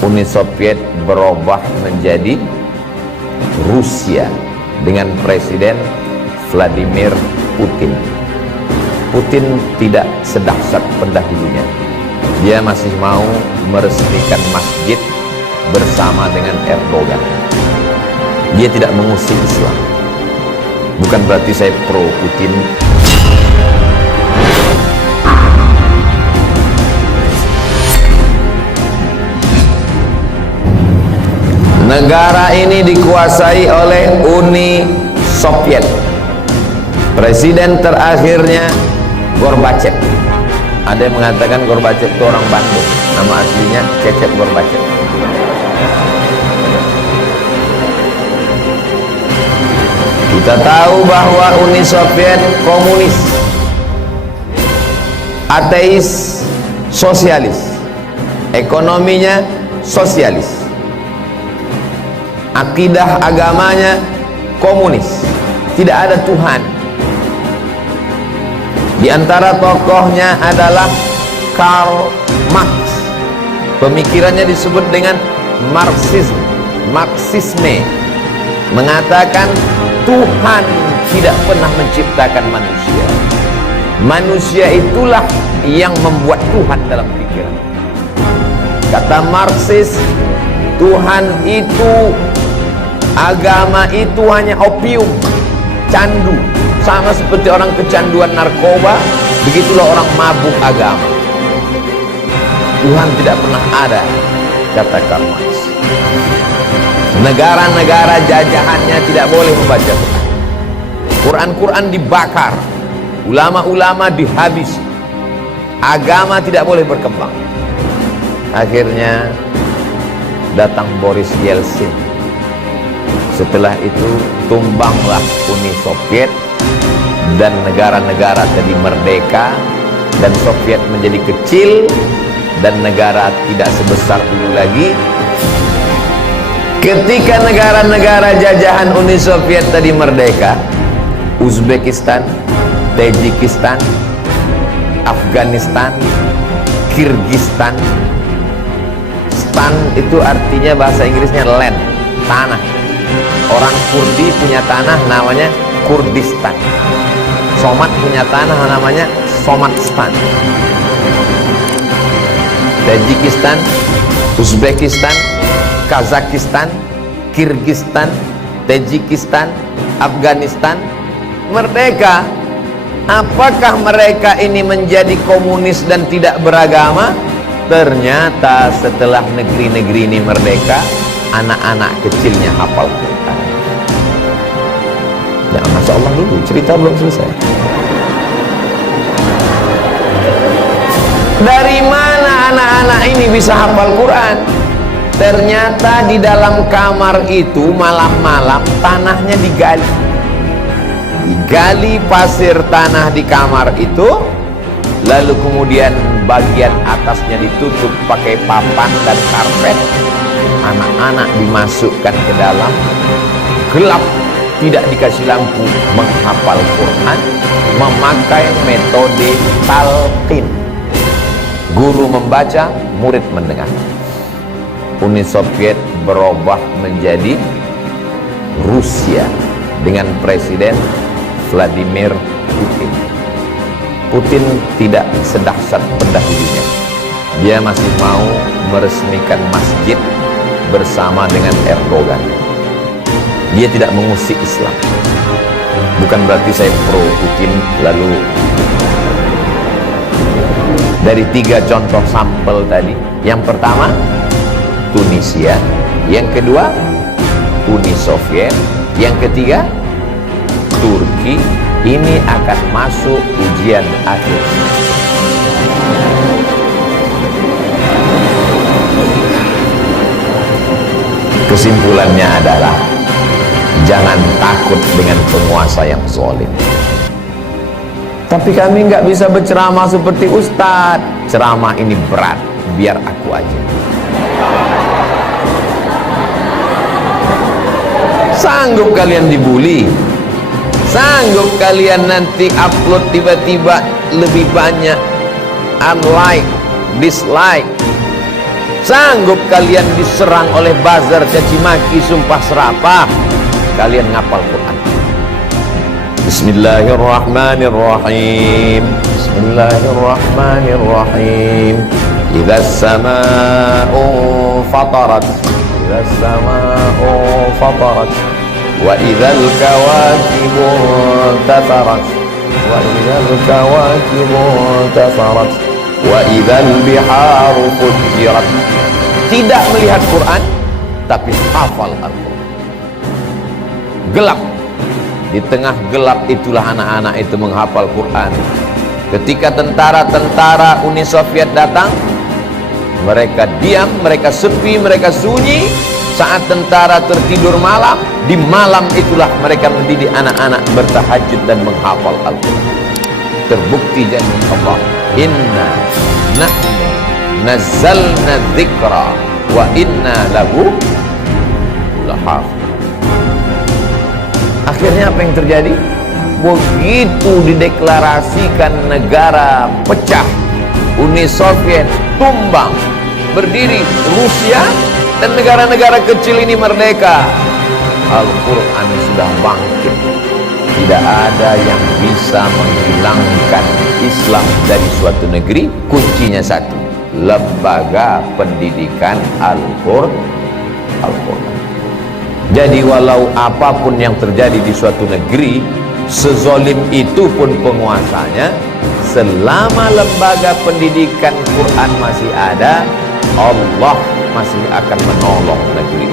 Uni Soviet berubah menjadi Rusia dengan Presiden Vladimir Putin. Putin tidak sedahsyat pendahulunya. Dia masih mau meresmikan masjid bersama dengan Erdogan. Dia tidak mengusik Islam. Bukan berarti saya pro Putin. Negara ini dikuasai oleh Uni Soviet. Presiden terakhirnya Gorbachev. Ada yang mengatakan Gorbachev itu orang Bandung. Nama aslinya Cecep Gorbachev. Kita tahu bahwa Uni Soviet komunis, ateis, sosialis. Ekonominya sosialis. Akidah agamanya komunis, tidak ada Tuhan. Di antara tokohnya adalah Karl Marx. Pemikirannya disebut dengan Marxisme, mengatakan Tuhan tidak pernah menciptakan manusia. Manusia itulah yang membuat Tuhan dalam pikiran. Kata Marxis, Tuhan itu, agama itu hanya opium, candu. Sama seperti orang kecanduan narkoba, begitulah orang mabuk agama. Tuhan tidak pernah ada, kata Karl Marx. Negara-negara jajahannya tidak boleh membaca Quran. Quran-Quran dibakar, ulama-ulama dihabisi, agama tidak boleh berkembang. Akhirnya datang Boris Yeltsin. Setelah itu tumbanglah Uni Soviet dan negara-negara tadi merdeka, dan Soviet menjadi kecil dan negara tidak sebesar dulu lagi. Ketika negara-negara jajahan Uni Soviet tadi merdeka, Uzbekistan, Tajikistan, Afghanistan, Kirgistan. Stan itu artinya bahasa Inggrisnya land, tanah. Orang Kurdi punya tanah namanya Kurdistan. Somat punya tanah namanya Somatstan. Tajikistan, Uzbekistan, Kazakistan, Kirgistan, Tajikistan, Afghanistan merdeka. Apakah mereka ini menjadi komunis dan tidak beragama? Ternyata setelah negeri-negeri ini merdeka, anak-anak kecilnya hafal Quran. Ya, Masya Allah dulu, cerita belum selesai. Dari mana anak-anak ini bisa hafal Quran? Ternyata di dalam kamar itu malam-malam tanahnya digali. Digali pasir tanah di kamar itu, lalu kemudian bagian atasnya ditutup pakai papan dan karpet. Anak-anak dimasukkan ke dalam, gelap, tidak dikasih lampu, menghafal Quran, memakai metode talqin. Guru membaca, murid mendengar. Uni Soviet berubah menjadi Rusia dengan Presiden Vladimir Putin. Putin tidak sedahsyat pendahulunya. Dia masih mau meresmikan masjid bersama dengan Erdogan. Dia tidak mengusik Islam. Bukan berarti saya pro Putin. Lalu dari 3 contoh sampel tadi, yang pertama Tunisia, yang kedua Uni Soviet, yang ketiga Turki. Ini akan masuk ujian akhir. Kesimpulannya adalah jangan takut dengan penguasa yang zalim. Tapi kami nggak bisa berceramah seperti Ustadz. Ceramah ini berat, biar aku aja. Sanggup kalian dibully? Sanggup kalian nanti upload tiba-tiba lebih banyak unlike, dislike, Sanggup kalian diserang oleh buzzer, caci maki, sumpah serapah, kalian ngapal Quran. Bismillahirrahmanirrahim. Bismillahirrahmanirrahim. Idza as-samaa'u fatarat, idza as-samaa'u fatarat, wa idzal kawakibu tasarat, wa idzal kawakibu tasarat, wa idzal biharu fujirat. Tidak melihat Quran tapi hafal Al-Quran. Gelap, di tengah gelap itulah anak-anak itu menghafal Quran. Ketika tentara-tentara Uni Soviet datang, mereka diam, mereka sepi, mereka sunyi. Saat tentara tertidur malam, di malam itulah mereka mendidik anak-anak bertahajud dan menghafal Al-Quran. Terbukti janji Allah, inna nahnu nazzalna dzikra wa inna lahu lahafidh. Akhirnya apa yang terjadi? Begitu dideklarasikan negara pecah, Uni Soviet tumbang, berdiri Rusia, dan negara-negara kecil ini merdeka. Al-Quran sudah bangkit. Tidak ada yang bisa menghilangkan Islam dari suatu negeri. Kuncinya satu, lembaga pendidikan Al-Quran. Jadi walau apapun yang terjadi di suatu negeri, sezolim itu pun penguasanya, selama lembaga pendidikan Quran masih ada, Allah masih akan menolong negeri.